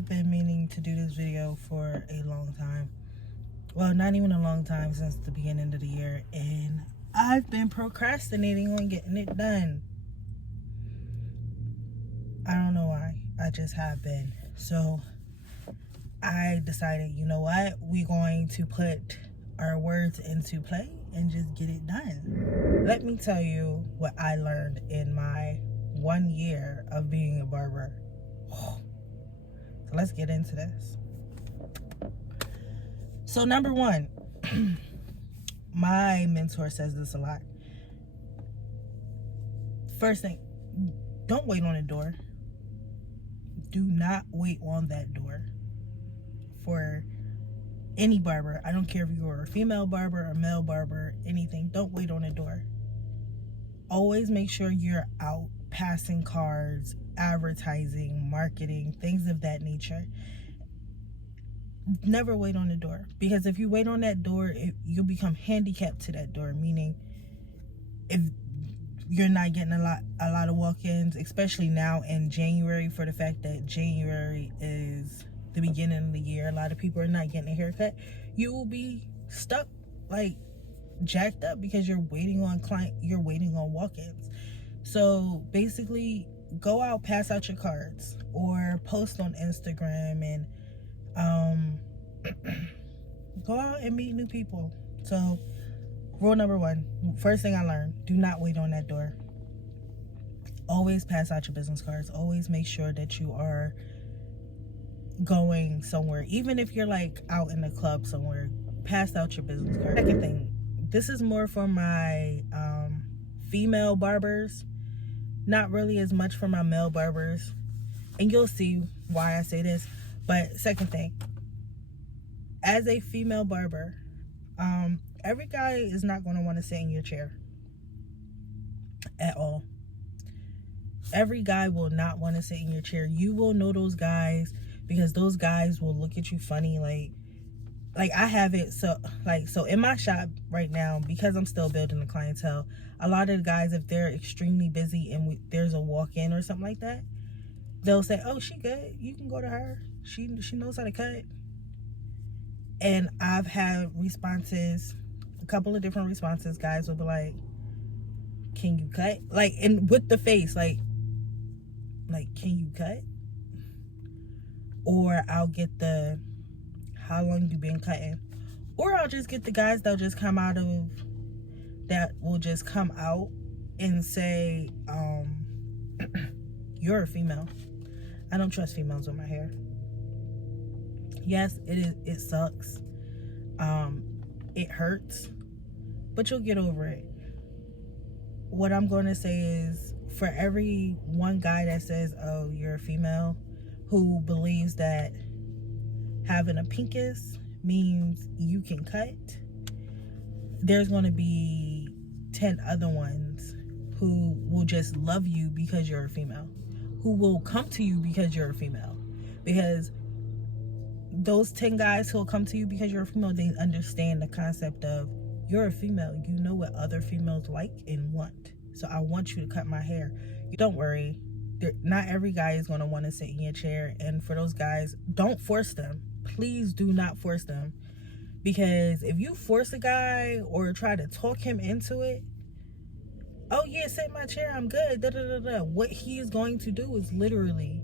I've been meaning to do this video for a long time. Well, not even a long time, since the beginning of the year, and I've been procrastinating on getting it done. I don't know why. I just have been. So I decided, you know what? We're going to put our words into play and just get it done. Let me tell you what I learned in my 1 year of being a barber. So let's get into this. So number one, my mentor says this a lot. First thing, don't wait on the door. Do not wait on that door for any barber. I don't care if you're a female barber, a male barber, anything. Don't wait on the door. Always make sure you're out passing cards, advertising, marketing, things of that nature. Never wait on the door, because if you wait on that door, you'll become handicapped to that door, meaning if you're not getting a lot of walk-ins, especially now in January, for the fact that January is the beginning of the year, a lot of people are not getting a haircut. You will be stuck, like jacked up, because you're waiting on walk-ins. So basically, go out, pass out your cards, or post on Instagram, and go out and meet new people. So rule number one, first thing I learned, do not wait on that door. Always pass out your business cards. Always make sure that you are going somewhere. Even if you're like out in the club somewhere, pass out your business card. Second thing, this is more for my female barbers, not really as much for my male barbers, and you'll see why I say this. But second thing, as a female barber, every guy is not going to want to sit in your chair at all. Every guy will not want to sit in your chair. You will know those guys, because those guys will look at you funny. Like I have it, so in my shop right now, because I'm still building the clientele, a lot of the guys, if they're extremely busy and there's a walk-in or something like that, they'll say, oh, she good, you can go to her, she knows how to cut. And I've had responses, a couple of different responses. Guys will be like, can you cut? Like, and with the face, like, can you cut? Or I'll get the, how long you been cutting? Or I'll just get the guys that will just come out and say, you're a female. I don't trust females with my hair. Yes, it sucks. It hurts, but you'll get over it. What I'm going to say is, for every one guy that says, oh, you're a female, who believes that having a pinkus means you can cut, there's going to be 10 other ones who will just love you because you're a female, who will come to you because you're a female. Because those 10 guys who will come to you because you're a female, they understand the concept of, you're a female, you know what other females like and want, so I want you to cut my hair. Don't worry, not every guy is going to want to sit in your chair. And for those guys, don't force them. Please do not force them, because if you force a guy or try to talk him into it, oh yeah, sit in my chair, I'm good, da, da, da, da, what he is going to do is literally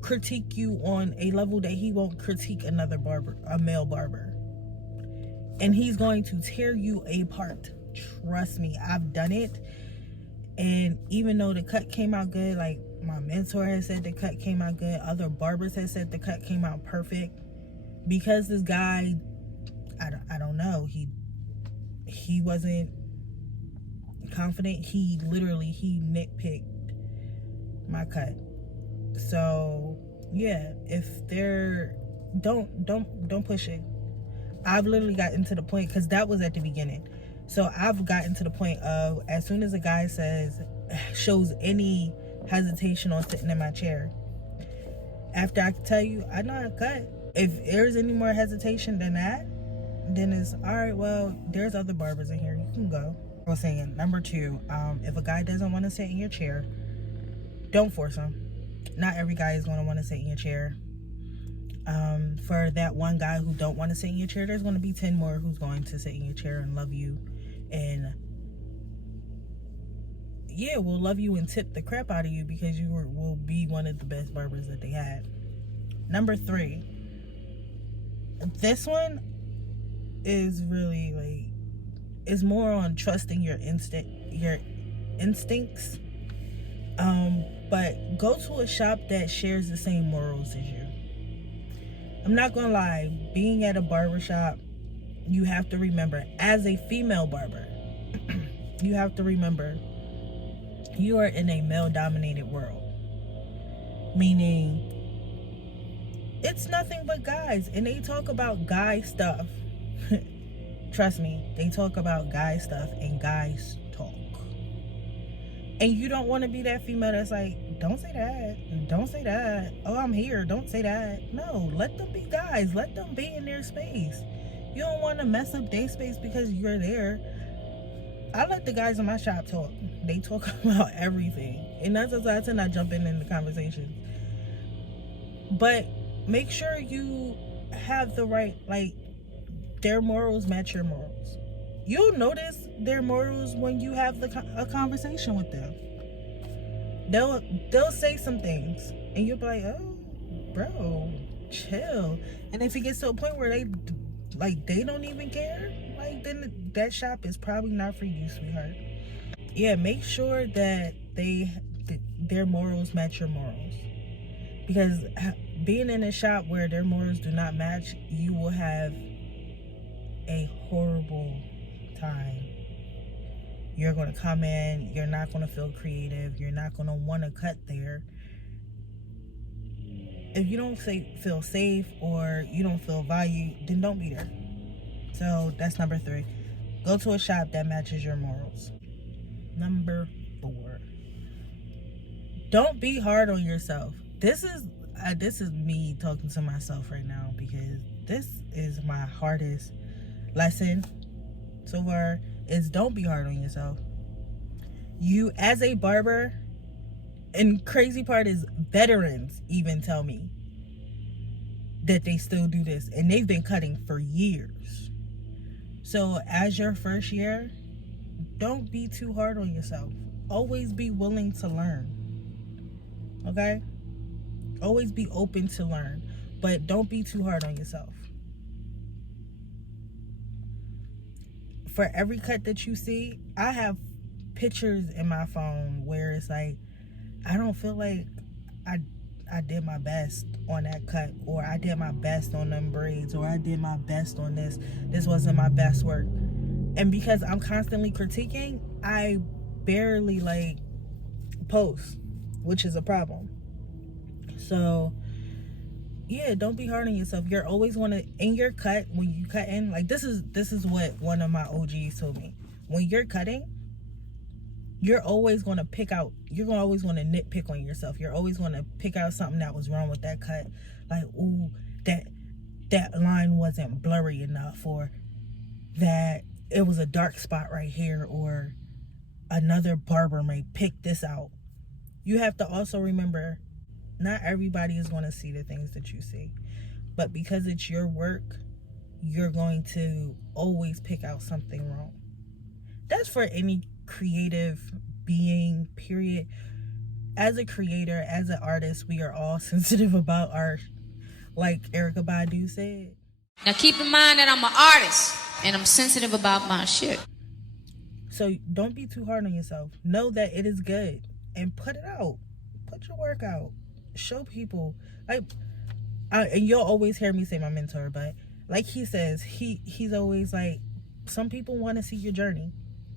critique you on a level that he won't critique another barber, a male barber. And he's going to tear you apart. Trust me, I've done it. And even though the cut came out good, like my mentor has said the cut came out good, other barbers have said the cut came out perfect, because this guy, I don't know, he wasn't confident. He nitpicked my cut. So yeah, if they're, don't push it. I've literally gotten to the point, because that was at the beginning. So I've gotten to the point of, as soon as a guy shows any hesitation on sitting in my chair, after I can tell you, I know how to cut. If there's any more hesitation than that, then it's, all right, well, there's other barbers in here, you can go. I was saying, number two, if a guy doesn't want to sit in your chair, don't force him. Not every guy is going to want to sit in your chair. For that one guy who don't want to sit in your chair, there's going to be 10 more who's going to sit in your chair and love you, and yeah, will love you and tip the crap out of you because you will be one of the best barbers that they had. Number 3, this one is really like, it's more on trusting your instincts. But go to a shop that shares the same morals as you. I'm not gonna lie, being at a barbershop, you have to remember, as a female barber, you have to remember you are in a male-dominated world. Meaning, it's nothing but guys, and they talk about guy stuff. Trust me, they talk about guy stuff and guys talk. And you don't want to be that female that's like, don't say that, don't say that, oh, I'm here, don't say that. No, let them be guys, let them be in their space. You don't want to mess up their space because you're there. I let the guys in my shop talk. They talk about everything, and that's why I tend not jump in the conversation. But make sure you have the right, like, their morals match your morals. You'll notice their morals when you have a conversation with them. They'll say some things, and you'll be like, oh, bro, chill. And if it gets to a point where they don't even care, like, then that shop is probably not for you, sweetheart. Yeah, make sure that their morals match your morals. Because being in a shop where their morals do not match, you will have a horrible time. You're going to come in, you're not going to feel creative, you're not going to want to cut there. If you don't feel safe or you don't feel valued, then don't be there. So that's number 3. Go to a shop that matches your morals. Number 4, don't be hard on yourself. This is me talking to myself right now, because this is my hardest lesson so far, is don't be hard on yourself. You, as a barber, and crazy part is veterans even tell me that they still do this, and they've been cutting for years. So as your first year, don't be too hard on yourself. Always be willing to learn. Okay? Always be open to learn, but don't be too hard on yourself. For every cut that you see, I have pictures in my phone where it's like, I don't feel like I did my best on that cut, or I did my best on them braids, or I did my best on this. This wasn't my best work. And because I'm constantly critiquing, I barely like post, which is a problem. So yeah, don't be hard on yourself. You're always want to, in your cut, when you cut in, like, this is what one of my OGs told me. When you're cutting, you're always going to pick out, you're always going to nitpick on yourself. You're always going to pick out something that was wrong with that cut. Like, ooh, that line wasn't blurry enough, or that it was a dark spot right here, or another barber may pick this out. You have to also remember, not everybody is going to see the things that you see, but because it's your work, you're going to always pick out something wrong. That's for any creative being, period. As a creator, as an artist, we are all sensitive about art, like Erykah Badu said. Now keep in mind that I'm an artist and I'm sensitive about my shit. So don't be too hard on yourself. Know that it is good and put it out. Put your work out. Show people. And you'll always hear me say my mentor, but like he says, he's always like, some people want to see your journey.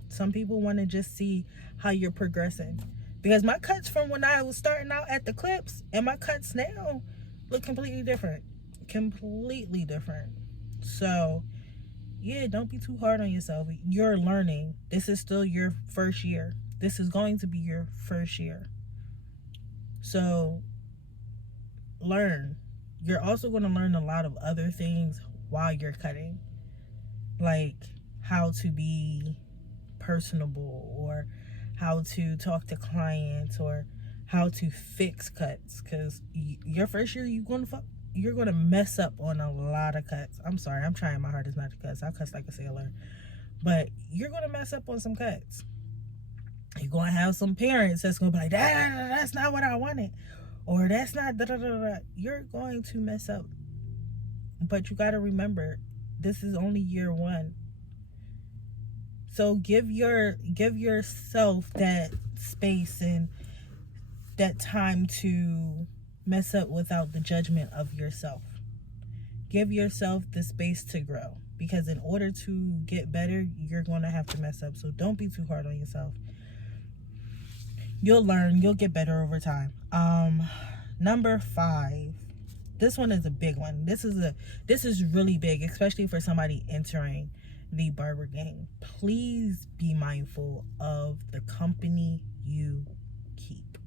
Some people want to just see how you're progressing. Because my cuts from when I was starting out at the clips and my cuts now look completely different. Completely different. So yeah, don't be too hard on yourself. You're learning. This is still your first year. This is going to be your first year. So learn. You're also going to learn a lot of other things while you're cutting, like how to be personable, or how to talk to clients, or how to fix cuts. Because your first year, you're you're gonna mess up on a lot of cuts. I'm sorry, I'm trying my hardest not to cuss. I cuss like a sailor. But you're gonna mess up on some cuts. You're gonna have some parents that's gonna be like, that's not what I wanted. Or that's not da-da-da-da. You're going to mess up. But you gotta remember, this is only year one. So give yourself that space and that time to mess up without the judgment of yourself. Give yourself the space to grow, because in order to get better, you're going to have to mess up. So don't be too hard on yourself. You'll learn, you'll get better over time. Number 5. This one is a big one. This is really big, especially for somebody entering the barber game. Please be mindful of the company you keep.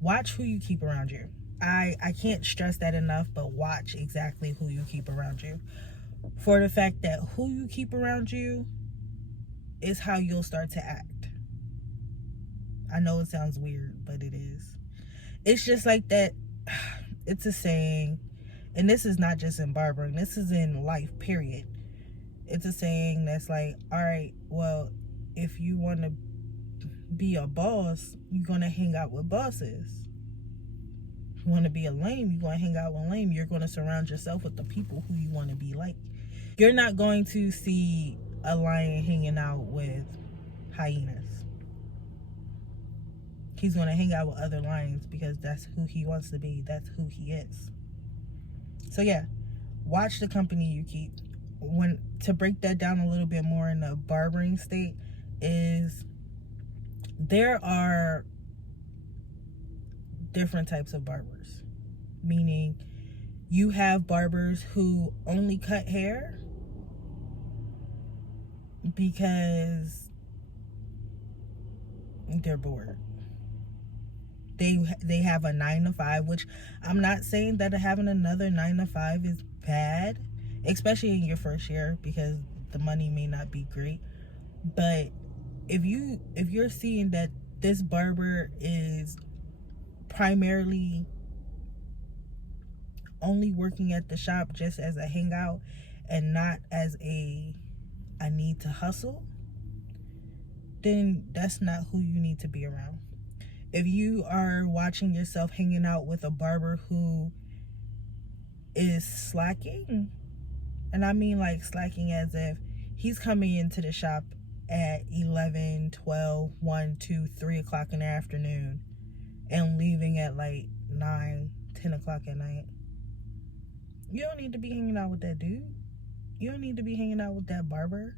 Watch who you keep around you. I can't stress that enough, but watch exactly who you keep around you. For the fact that who you keep around you is how you'll start to act. I know it sounds weird, but it is. It's just like that. It's a saying, and this is not just in barbering, this is in life, period. It's a saying that's like, all right, well, if you want to be a boss, you're going to hang out with bosses. If you want to be a lame, you're going to hang out with lame. You're going to surround yourself with the people who you want to be like. You're not going to see a lion hanging out with hyenas. He's going to hang out with other lions because that's who he wants to be. That's who he is. So yeah, watch the company you keep. To break that down a little bit more in the barbering state, is there are different types of barbers. Meaning, you have barbers who only cut hair because they're bored. They have a 9-to-5, which I'm not saying that having another 9-to-5 is bad, especially in your first year, because the money may not be great. But if you're seeing that this barber is primarily only working at the shop just as a hangout and not as I need to hustle, then that's not who you need to be around. If you are watching yourself hanging out with a barber who is slacking, and I mean like slacking as if he's coming into the shop at 11, 12, 1, 2, 3 o'clock in the afternoon and leaving at like 9, 10 o'clock at night, you don't need to be hanging out with that dude. You don't need to be hanging out with that barber,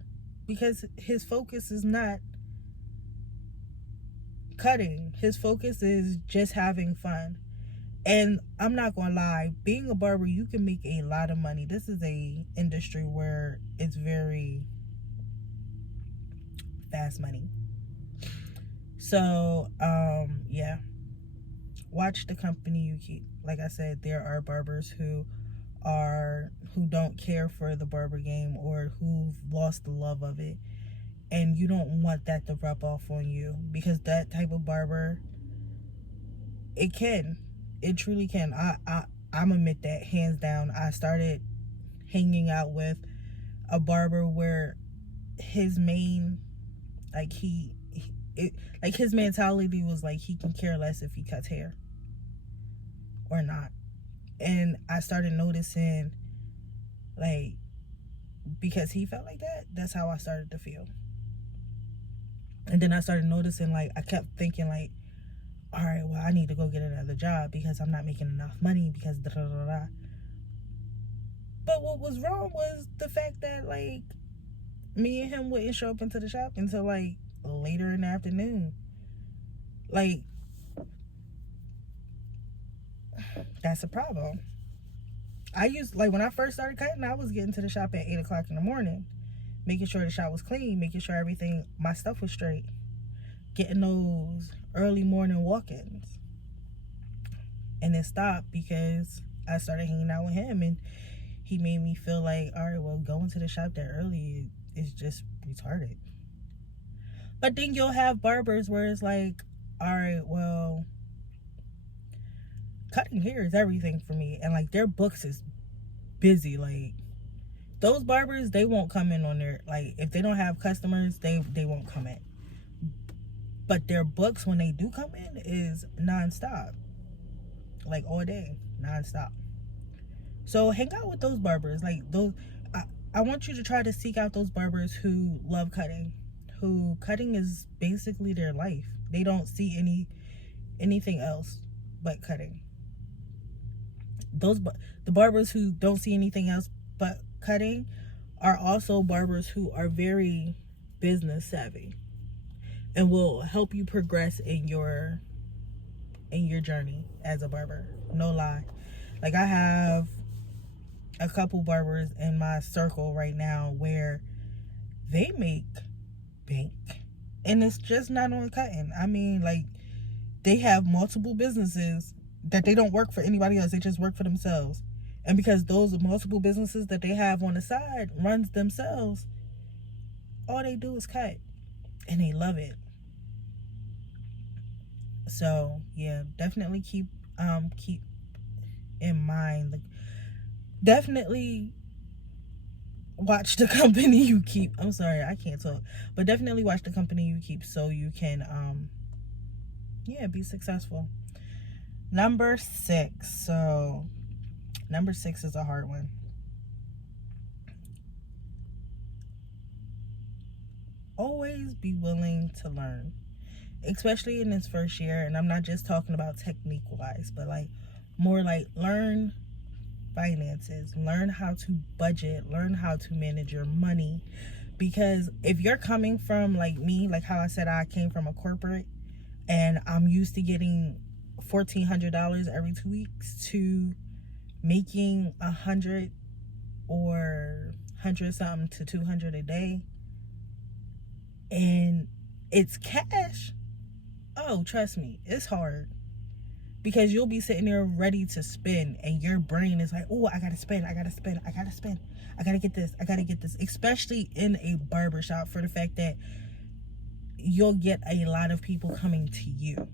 because his focus is not cutting. His focus is just having fun. And I'm not gonna lie, being a barber, you can make a lot of money. This is a industry where it's very fast money. So yeah, watch the company you keep. Like I said, there are barbers who don't care for the barber game, or who've lost the love of it, and you don't want that to rub off on you, because that type of barber, it truly can. I'm admit that hands down. I started hanging out with a barber where his main, like his mentality was like he can care less if he cuts hair or not. And I started noticing, like, because he felt like that, that's how I started to feel. And then I started noticing, like, I kept thinking, like, all right, well, I need to go get another job because I'm not making enough money, because da da da da. But what was wrong was the fact that, like, me and him wouldn't show up into the shop until, like, later in the afternoon. Like, that's a problem. When I first started cutting, I was getting to the shop at 8 o'clock in the morning, making sure the shop was clean, making sure my stuff was straight, getting those early morning walk-ins. And it stopped because I started hanging out with him, and he made me feel like, all right, well, going to the shop that early is just retarded. But then you'll have barbers where it's like, all right, well, cutting hair is everything for me. And like their books is busy. Like those barbers, they won't come in on their, like if they don't have customers, they won't come in. But their books, when they do come in, is nonstop. Like all day, nonstop. So hang out with those barbers. Like those, I want you to try to seek out those barbers who love cutting, who cutting is basically their life. They don't see anything else but cutting. The barbers who don't see anything else but cutting are also barbers who are very business savvy and will help you progress in your journey as a barber. No lie. Like I have a couple barbers in my circle right now where they make bank, and it's just not on cutting. I mean, like they have multiple businesses that they don't work for anybody else. They just work for themselves. And because those multiple businesses that they have on the side runs themselves, all they do is cut, and they love it. So yeah, definitely keep in mind. Definitely watch the company you keep. I'm sorry, I can't talk, but definitely watch the company you keep so you can be successful. Number 6. So number 6 is a hard one. Always be willing to learn, especially in this first year. And I'm not just talking about technique wise, but like more like learn finances, learn how to budget, learn how to manage your money. Because if you're coming from like me, like how I said I came from a corporate and I'm used to getting $1,400 every 2 weeks to making 100 or 100 something to 200 a day, and it's cash, oh trust me, it's hard. Because you'll be sitting there ready to spend and your brain is like, oh, I gotta spend, I gotta get this, especially in a barbershop, for the fact that you'll get a lot of people coming to you.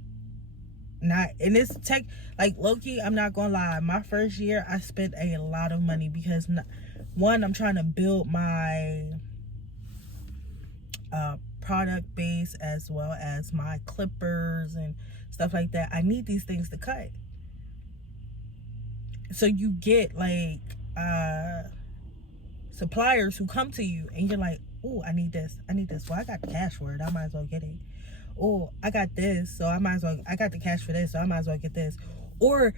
Not in this tech, like low-key, I'm not gonna lie, my first year I spent a lot of money because one, I'm trying to build my product base as well as my clippers and stuff like that. I need these things to cut. So you get like suppliers who come to you and you're like, oh, I need this. Well, I got the cash for it, I might as well get it. Oh, I got this, so I got the cash for this, so I might as well get this. Or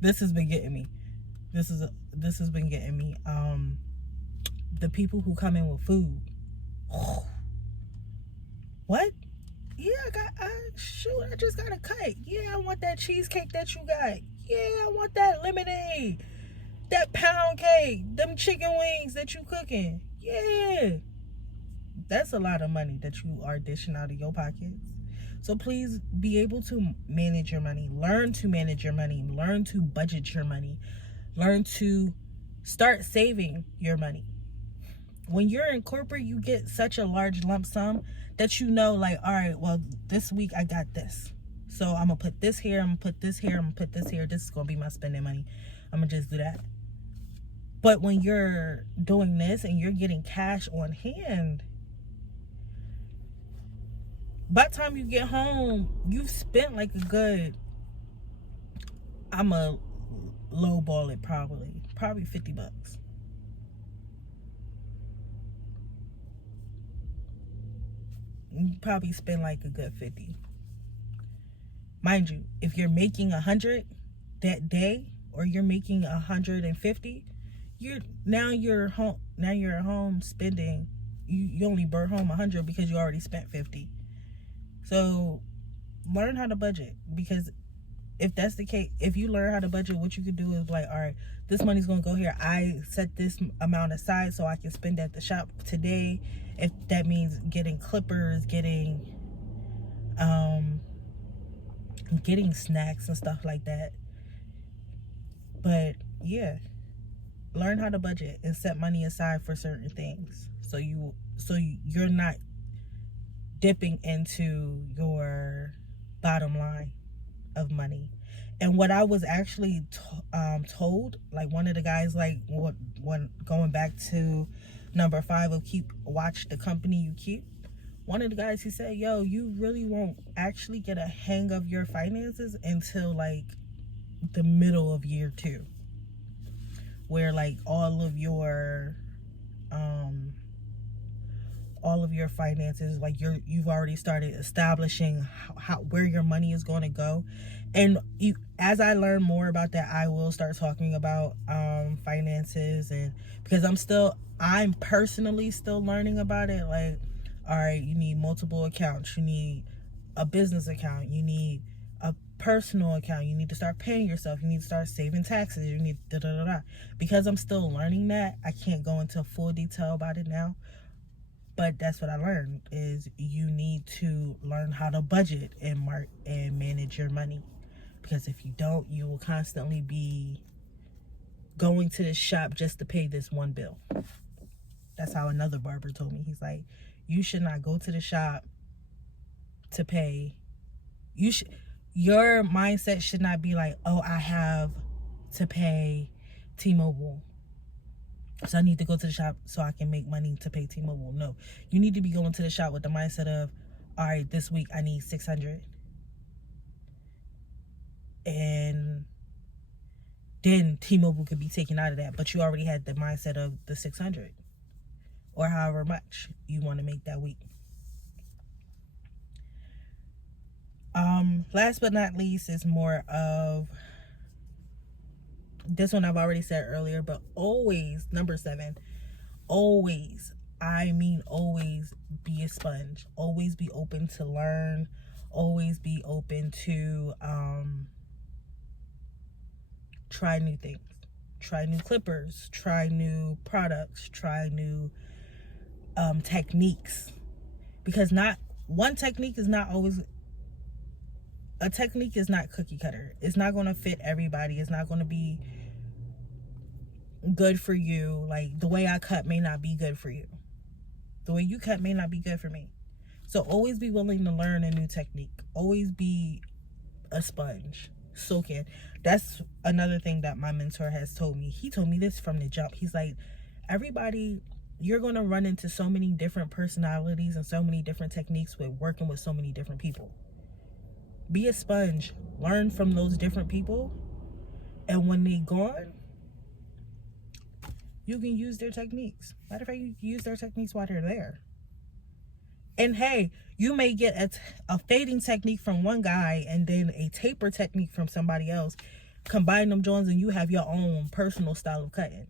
this has been getting me. The people who come in with food. What? Yeah, I just got a cut. Yeah, I want that cheesecake that you got. Yeah, I want that lemonade, that pound cake, them chicken wings that you cooking. Yeah. That's a lot of money that you are dishing out of your pockets. So please be able to manage your money. Learn to manage your money. Learn to budget your money. Learn to start saving your money. When you're in corporate, you get such a large lump sum that you know, like, all right, well, this week I got this. So I'm going to put this here, I'm going to put this here, I'm going to put this here. This is going to be my spending money. I'm going to just do that. But when you're doing this and you're getting cash on hand, by the time you get home, you've spent like a good, I'm a lowball it probably $50. You probably spend like a good 50. Mind you, if you're making 100 that day, or you're making 150, you're home spending. You only brought home 100 because you already spent 50. So learn how to budget, because if that's the case, if you learn how to budget, what you could do is like, all right, this money's gonna go here. I set this amount aside so I can spend at the shop today. If that means getting clippers, getting snacks and stuff like that. But yeah, learn how to budget and set money aside for certain things, so you're not dipping into your bottom line of money. And what I was actually told, like one of the guys, like when going back to number 5 of watch the company you keep, one of the guys, he said, yo, you really won't actually get a hang of your finances until like the middle of year 2, where like all of your finances, like you've already started establishing how where your money is going to go. And as I learn more about that, I will start talking about finances, and because I'm personally still learning about it. Like, all right, you need multiple accounts, you need a business account, you need a personal account, you need to start paying yourself, you need to start saving taxes, you need da da da da. Because I'm still learning that, I can't go into full detail about it now. But that's what I learned, is you need to learn how to budget and manage your money. Because if you don't, you will constantly be going to the shop just to pay this one bill. That's how another barber told me. He's like, you should not go to the shop to pay. Your mindset should not be like, oh, I have to pay T-Mobile, so I need to go to the shop so I can make money to pay T-Mobile. No, you need to be going to the shop with the mindset of, all right, this week I need $600. And then T-Mobile could be taken out of that, but you already had the mindset of the $600 or however much you want to make that week. Last but not least is more of, this one I've already said earlier, but always, number 7, always, I mean always, be a sponge. Always be open to learn. Always be open to try new things. Try new clippers. Try new products. Try new techniques. Because one technique is not always... A technique is not cookie cutter. It's not going to fit everybody. It's not going to be good for you. Like, the way I cut may not be good for you. The way you cut may not be good for me. So always be willing to learn a new technique. Always be a sponge. Soak in. That's another thing that my mentor has told me. He told me this from the jump. He's like, everybody, you're going to run into so many different personalities and so many different techniques with working with so many different people. Be a sponge. Learn from those different people. And when they're gone, you can use their techniques. Matter of fact, you can use their techniques while they're there. And hey, you may get a fading technique from one guy and then a taper technique from somebody else. Combine them joints and you have your own personal style of cutting.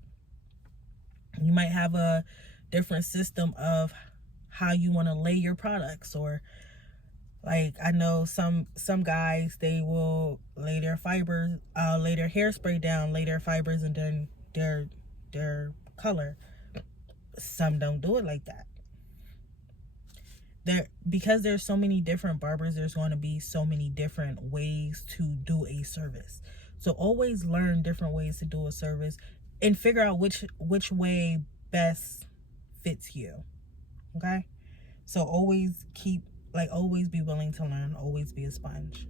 You might have a different system of how you want to lay your products, or like, I know some guys, they will lay their fibers, lay their hairspray down, lay their fibers, and then their color. Some don't do it like that. Because there's so many different barbers, there's going to be so many different ways to do a service. So always learn different ways to do a service and figure out which way best fits you. Okay? So always always be willing to learn. Always be a sponge.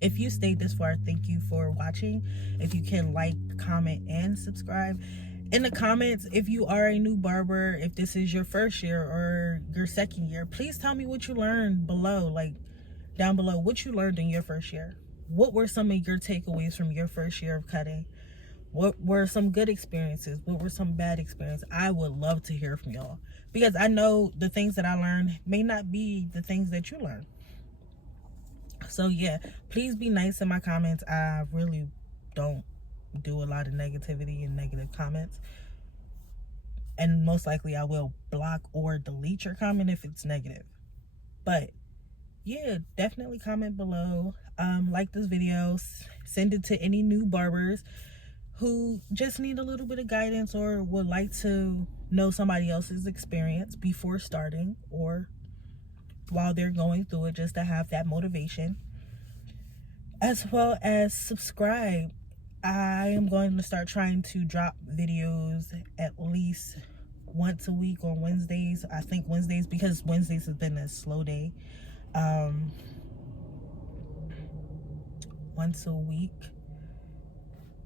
If you stayed this far, thank you for watching. If you can like, comment, and subscribe. In the comments, if you are a new barber, if this is your first year or your second year, please tell me what you learned below, like down below, what you learned in your first year. What were some of your takeaways from your first year of cutting? What were some good experiences? What were some bad experiences? I would love to hear from y'all, because I know the things that I learned may not be the things that you learn. So yeah, please be nice in my comments. I really don't do a lot of negativity and negative comments, and most likely I will block or delete your comment if it's negative. But yeah, definitely comment below. Like this video, send it to any new barbers who just need a little bit of guidance or would like to know somebody else's experience before starting or while they're going through it, just to have that motivation. As well as subscribe. I am going to start trying to drop videos at least once a week on Wednesdays. I think Wednesdays, because Wednesdays has been a slow day. Once a week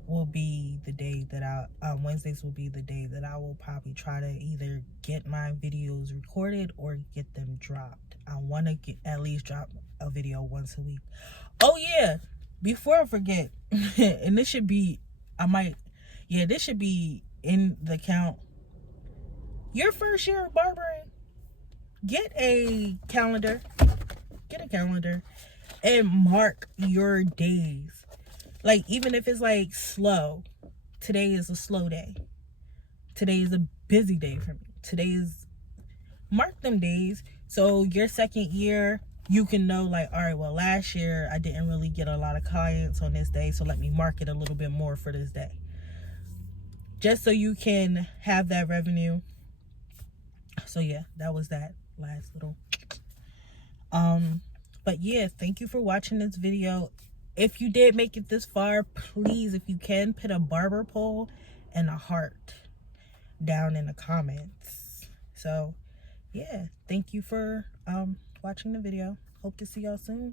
will be the day that Wednesdays will be the day that I will probably try to either get my videos recorded or get them dropped. I want to at least drop a video once a week. Oh yeah, before I forget, and this should be, this should be in the count. Your first year of barbering, get a calendar and mark your days. Like, even if it's like slow, today is a slow day. Today is a busy day for me. Mark them days. So your second year, you can know like, all right, well, last year I didn't really get a lot of clients on this day, so let me mark it a little bit more for this day. Just so you can have that revenue. So yeah, that was that last little. But yeah, thank you for watching this video. If you did make it this far, please, if you can, put a barber pole and a heart down in the comments. So yeah, thank you for watching the video. Hope to see y'all soon.